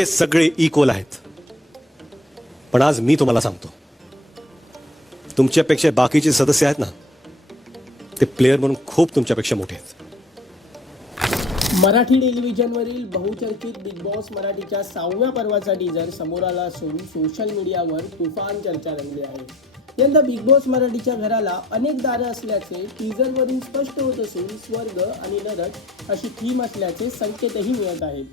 हे सगळे इक्वल आहेत. पण आज मी तुम्हाला सांगतो. तुमच्यापेक्षा बाकीचे सदस्य आहेत ना ते प्लेअर म्हणून खूप तुमच्यापेक्षा मोठे आहेत. मराठी टेलिव्हिजनवरील बहुचर्चित बिग बॉस मराठीच्या सहाव्या पर्वाचा टीजर समोर आला असून सोशल मीडियावर तुफान चर्चा रंगली आहे. यंदा बिग बॉस मराठीच्या घराला अनेक दारं असल्याचे टीजरवरून स्पष्ट होत असून स्वर्ग आणि नरक अशी थीम असल्याचे संकेतही मिळत आहेत.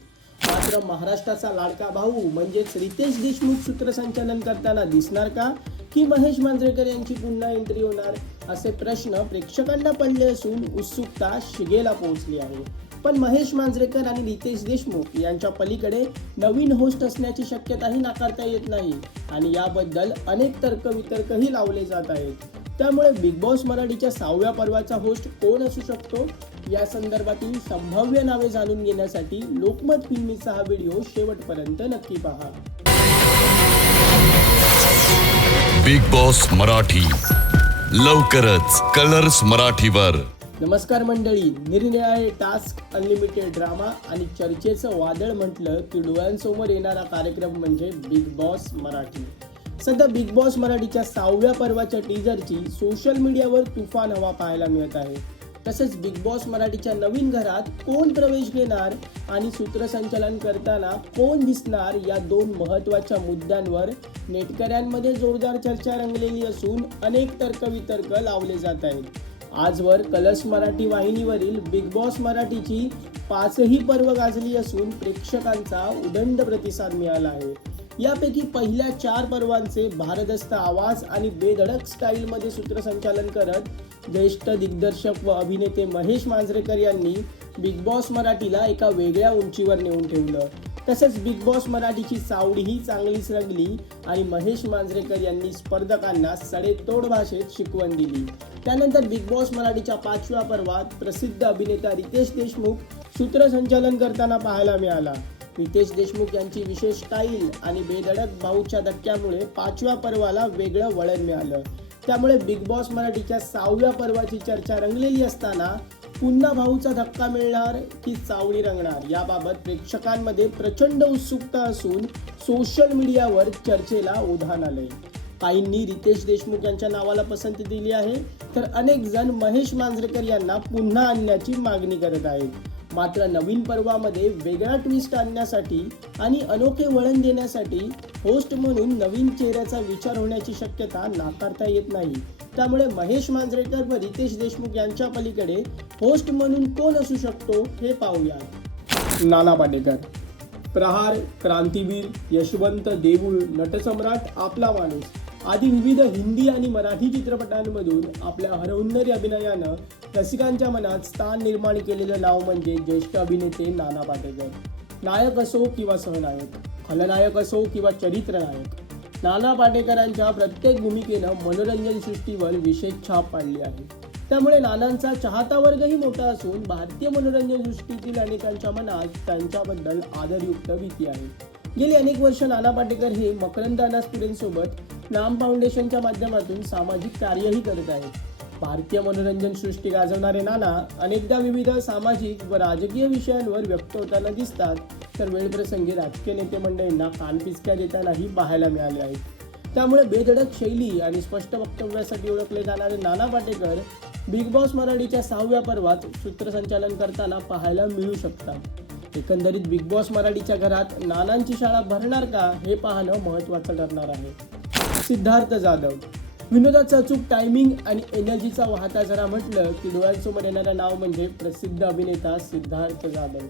मात्र महाराष्ट्राचा लाडका भाऊ म्हणजेच रितेश देशमुख सूत्रसंचालन करताना दिसणार का? की महेश मांजरेकर यांची पुन्हा एंट्री होणार? असे प्रश्न प्रेक्षकांना पडले असून उत्सुकता शिगेला पोहोचली आहे. पण महेश मांजरेकर आणि रितेश देशमुख यांच्या पलीकडे नवीन होस्ट असण्याची शक्यताही नाकारता येत नाही आणि याबद्दल अनेक तर्कवितर्कही लावले जात आहेत. त्यामुळे बिग बॉस मराठीच्या सहाव्या पर्वाचा होस्ट कोण असू शकतो? या संदर्भातील संभाव्य नावे जाणून घेण्यासाठी लोकमत फिल्मीचा हा व्हिडिओ शेवटपर्यंत नक्की पहा. Big boss Marathi. लवकरच कलर्स मराठीवर. नमस्कार मंडळी निरनिराळे टास्क अनलिमिटेड ड्रामा आणि चर्चेचं वादळ म्हटलं की डोळ्यांसमोर येणारा कार्यक्रम म्हणजे बिग बॉस मराठी. सध्या बिग बॉस मराठीच्या सहाव्या पर्वाच्या टीजरची सोशल मीडियावर तुफान हवा पाहायला मिळत आहे. तसेच बिग बॉस मराठीच्या नवीन घरात कोण प्रवेश घेणार आणि सूत्रसंचालन करताना कोण दिसणार या दोन महत्त्वाच्या मुद्द्यांवर नेटकऱ्यांमध्ये जोरदार चर्चा रंगलेली असून अनेक तर्कवितर्क लावले जात आहेत. आजवर कलर्स मराठी वाहिनीवरील बिग बॉस मराठीची पाचही पर्व गाजली असून प्रेक्षकांचा उदंड प्रतिसाद मिळाला आहे. यापैकी पहिल्या चार पर्वांचे भारदस्त आवाज आणि बेधडक स्टाईलमध्ये सूत्रसंचालन करत ज्येष्ठ दिग्दर्शक व अभिनेते महेश मांजरेकर यांनी बिग बॉस मराठीला एका वेगळ्या उंचीवर नेऊन ठेवलं. तसेच बिग बॉस मराठीची सावडीही चांगलीच रंगली आणि महेश मांजरेकर यांनी स्पर्धकांना सडेतोड भाषेत शिकवण दिली. त्यानंतर बिग बॉस मराठीच्या पाचव्या पर्वात प्रसिद्ध अभिनेता रितेश देशमुख सूत्रसंचालन करताना पाहायला मिळाला. रितेश देशमुख यांची विशेष स्टाईल आणि बेधडक भाऊच्या धक्क्यामुळे पाचव्या पर्वाला वेगळं वळण मिळालं. त्यामुळे बिग बॉस मराठीच्या सहाव्या पर्वाची चर्चा रंगलेली असताना पुन्हा भाऊचा धक्का मिळणार की चावणी रंगणार? याबाबत प्रेक्षकांमध्ये प्रचंड उत्सुकता असून सोशल मीडियावर चर्चेला उधाण आलंय. काहींनी रितेश देशमुख यांच्या नावाला पसंती दिली आहे. तर अनेक जण महेश मांजरेकर यांना पुन्हा आणण्याची मागणी करत आहेत. मात्र नवीन पर्वामध्ये वेगळा ट्विस्ट आणण्यासाठी आणि अनोखे वळण देण्यासाठी होस्ट म्हणून नवीन चेहऱ्याचा विचार होण्याची शक्यता नाकारता येत नाही. त्यामुळे महेश मांजरेकर व रितेश देशमुख यांच्या पलीकडे होस्ट म्हणून कोण असू शकतो हे पाहूया. नाना पाटेकर. प्रहार क्रांतीवीर यशवंत देऊळ नटसम्राट आपला माणूस. आदी विविध हिंदी आणि मराठी चित्रपटांमधून आपल्या हरहुन्नरी अभिनयानं रसिकांच्या मनात स्थान निर्माण केलेलं नाव म्हणजे ज्येष्ठ अभिनेते नाना पाटेकर. नायक असो किंवा सहनायक. खलनायक असो किंवा चरित्रनायक नाना पाटेकरांच्या प्रत्येक भूमिकेनं मनोरंजन सृष्टीवर विशेष छाप पाडली आहे. त्यामुळे नानांचा चाहता वर्गही मोठा असून भारतीय मनोरंजन सृष्टीतील अनेकांच्या मनात त्यांच्याबद्दल आदरयुक्त भीती आहे. गेली अनेक वर्ष नाना पाटेकर हे मकरंद स्टुडंटसोबत नाम फाउंडेशनच्या माध्यमातून सामाजिक कार्यही करत आहेत. भारतीय मनोरंजन सृष्टी गाजवणारे नाना अनेकदा विविध सामाजिक व राजकीय विषयांवर व्यक्त होताना दिसतात. तर वेळप्रसंगी राजकीय नेते मंडळींना कानपिचक्या देतानाही पाहायला मिळाले आहेत. त्यामुळे बेधडक शैली आणि स्पष्ट वक्तव्यासाठी ओळखले जाणारे नाना पाटेकर बिग बॉस मराठीच्या सहाव्या पर्वात सूत्रसंचालन करताना पाहायला मिळू शकतात. एकंदरीत बिग बॉस मराठीच्या घरात नानांची शाळा भरणार का हे पाहणं महत्त्वाचं ठरणार आहे. सिद्धार्थ जाधव विनोदाचं अचूक टायमिंग आणि एनर्जीचा वाहता जरा म्हटलं की डोळ्यांसमोर येणारं नाव म्हणजे प्रसिद्ध अभिनेता सिद्धार्थ जाधव.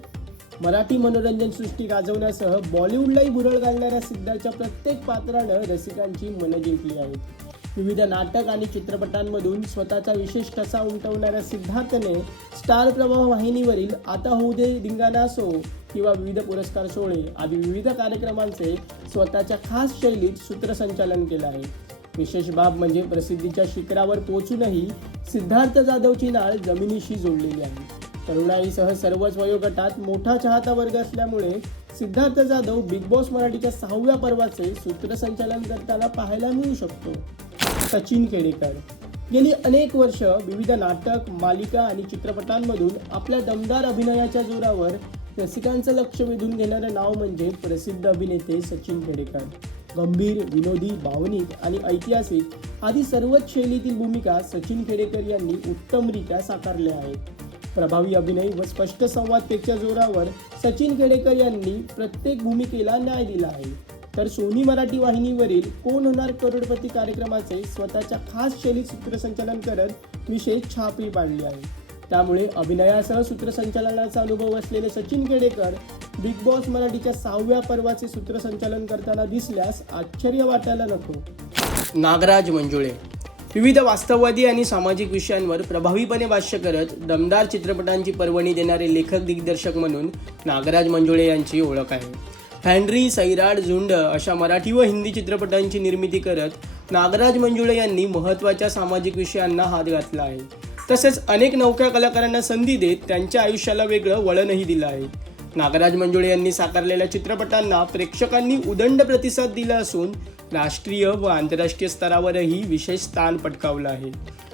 मराठी मनोरंजन सृष्टी गाजवण्यासह बॉलिवूडलाही भुरळ घालणाऱ्या सिद्धार्थच्या प्रत्येक पात्रानं रसिकांची मनं जिंकली आहेत. विविध नाटक आणि चित्रपटांमधून स्वतःचा विशेष ठसा उमटवणाऱ्या सिद्धार्थने स्टार प्रभाव वाहिनीवरील आता होऊ दे धिंगाणा असो किंवा विविध पुरस्कार सोहळे आदी विविध कार्यक्रमांचे स्वतःच्या खास शैलीत सूत्रसंचालन केलं आहे. विशेष बाब म्हणजे प्रसिद्धीच्या शिखरावर पोचूनही सिद्धार्थ जाधवची नाळ जमिनीशी जोडलेली आहे. तरुणाईसह सर्वच वयोगटात मोठा चाहता वर्ग असल्यामुळे सिद्धार्थ जाधव बिग बॉस मराठीच्या सहाव्या पर्वाचे सूत्रसंचालन करताना पाहायला मिळू शकतो. सचिन केडेकर गेली अनेक वर्ष विविध नाटक मालिका आणि चित्रपटांमधून आपल्या दमदार अभिनयाच्या जोरावर रसिकांचं लक्ष वेधून घेणारं नाव म्हणजे प्रसिद्ध अभिनेते सचिन खेडेकर गंभीर विनोदी भावनिक आणि ऐतिहासिक आदी सर्वच शैलीतील भूमिका सचिन खेडेकर यांनी उत्तमरित्या साकारल्या आहेत. प्रभावी अभिनय व स्पष्ट संवादपेक्षा जोरावर सचिन खेडेकर यांनी प्रत्येक भूमिकेला न्याय दिला आहे. तर सोनी मराठी वाहिनीवरील कोण होणार करोडपती कार्यक्रमाचे स्वतःच्या खास शैलीत सूत्रसंचालन करत विशेष छापही पाडली आहे. त्यामुळे अभिनयासह सूत्रसंचालनाचा अनुभव असलेले सचिन केडेकर बिग बॉस मराठीच्या सहाव्या पर्वाचे सूत्रसंचालन करताना दिसल्यास आश्चर्य वाटायला नको. नागराज मंजुळे. विविध वास्तववादी आणि सामाजिक विषयांवर प्रभावीपणे भाष्य करत दमदार चित्रपटांची पर्वणी देणारे लेखक दिग्दर्शक म्हणून नागराज मंजुळे यांची ओळख आहे. हॅनरी सैराड झुंड अशा मराठी व हिंदी चित्रपटांची निर्मिती करत नागराज मंजुळे यांनी महत्त्वाच्या सामाजिक विषयांना हात घातला आहे. तसेच अनेक नौक्या कलाकारांना संधी देत त्यांच्या आयुष्याला वेगळं वळणही दिलं आहे. नागराज मंजुळे यांनी साकारलेल्या चित्रपटांना प्रेक्षकांनी उदंड प्रतिसाद दिला असून राष्ट्रीय व आंतरराष्ट्रीय स्तरावरही विशेष स्थान पटकावलं आहे.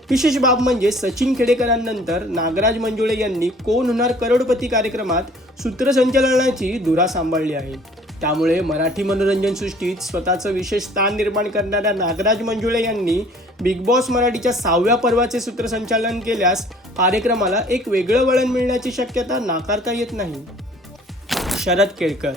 विशेष बाब म्हणजे सचिन खेडेकरांनंतर नागराज मंजुळे यांनी कोण होणार करोडपती कार्यक्रमात सूत्रसंचालनाची धुरा सांभाळली आहे. त्यामुळे मराठी मनोरंजन सृष्टीत स्वतःचं विशेष स्थान निर्माण करणाऱ्या नागराज मंजुळे यांनी बिग बॉस मराठीच्या सहाव्या पर्वाचे सूत्रसंचालन केल्यास कार्यक्रमाला एक वेगळं वळण मिळण्याची शक्यता नाकारता येत नाही. शरद केळकर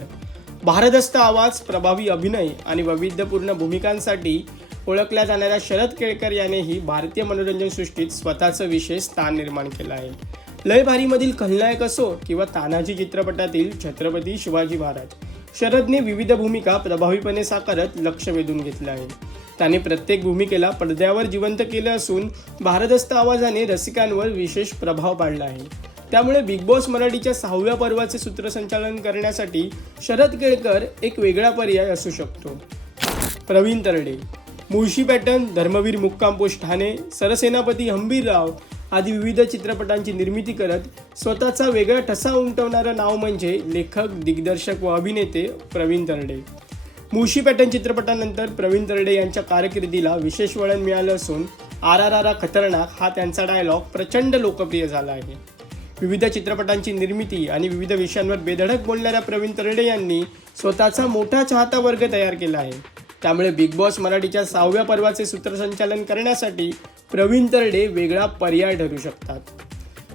भारदस्त आवाज प्रभावी अभिनय आणि वैविध्यपूर्ण भूमिकांसाठी ओळखल्या जाणाऱ्या शरद केळकर यानेही भारतीय मनोरंजन सृष्टीत स्वतःचं विशेष स्थान निर्माण केलं आहे. लय भारीमधील खलनायक असो किंवा तानाजी चित्रपटातील छत्रपती शिवाजी महाराज शरदने विविध भूमिका प्रभावीपणे साकारत लक्ष वेधून घेतलं आहे. त्याने प्रत्येक भूमिकेला पडद्यावर जिवंत केलं असून भारदस्त आवाजाने रसिकांवर विशेष प्रभाव पाडला आहे. त्यामुळे बिग बॉस मराठीच्या सहाव्या पर्वाचे सूत्रसंचालन करण्यासाठी शरद केळकर एक वेगळा पर्याय असू शकतो. प्रवीण तरडे मुळशी पॅटर्न धर्मवीर मुक्काम पोस्ट ठाणे सरसेनापती हंबीरराव आदी विविध चित्रपटांची निर्मिती करत स्वतःचा वेगळा ठसा उमटवणारं नाव म्हणजे लेखक दिग्दर्शक व अभिनेते प्रवीण तरडे. मुळशी पॅटर्न चित्रपटानंतर प्रवीण तरडे यांच्या कारकिर्दीला विशेष वळण मिळालं असून आर आर आर खतरनाक हा त्यांचा डायलॉग प्रचंड लोकप्रिय झाला आहे. विविध चित्रपटांची निर्मिती आणि विविध विषयांवर बेधडक बोलणाऱ्या प्रवीण तरडे यांनी स्वतःचा मोठा चाहता वर्ग तयार केला आहे. त्यामुळे बिग बॉस मराठीच्या सहाव्या पर्वाचे सूत्रसंचालन करण्यासाठी प्रवीण तरडे वेगळा पर्याय ठरू शकतात.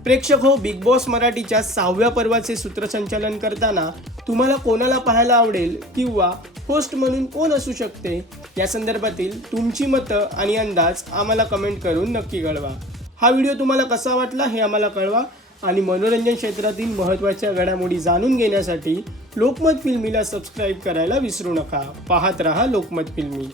प्रेक्षक हो बिग बॉस मराठीच्या सहाव्या पर्वाचे सूत्रसंचालन करताना तुम्हाला कोणाला पाहायला आवडेल किंवा होस्ट म्हणून कोण असू शकते या संदर्भातील तुमची मतं आणि अंदाज आम्हाला कमेंट करून नक्की कळवा. हा व्हिडिओ तुम्हाला कसा वाटला हे आम्हाला कळवा. आणि मनोरंजन क्षेत्रातील महत्त्वाच्या घडामोडी जाणून घेण्यासाठी लोकमत फिल्मीला सबस्क्राईब करायला विसरू नका. पाहत रहा लोकमत फिल्मी.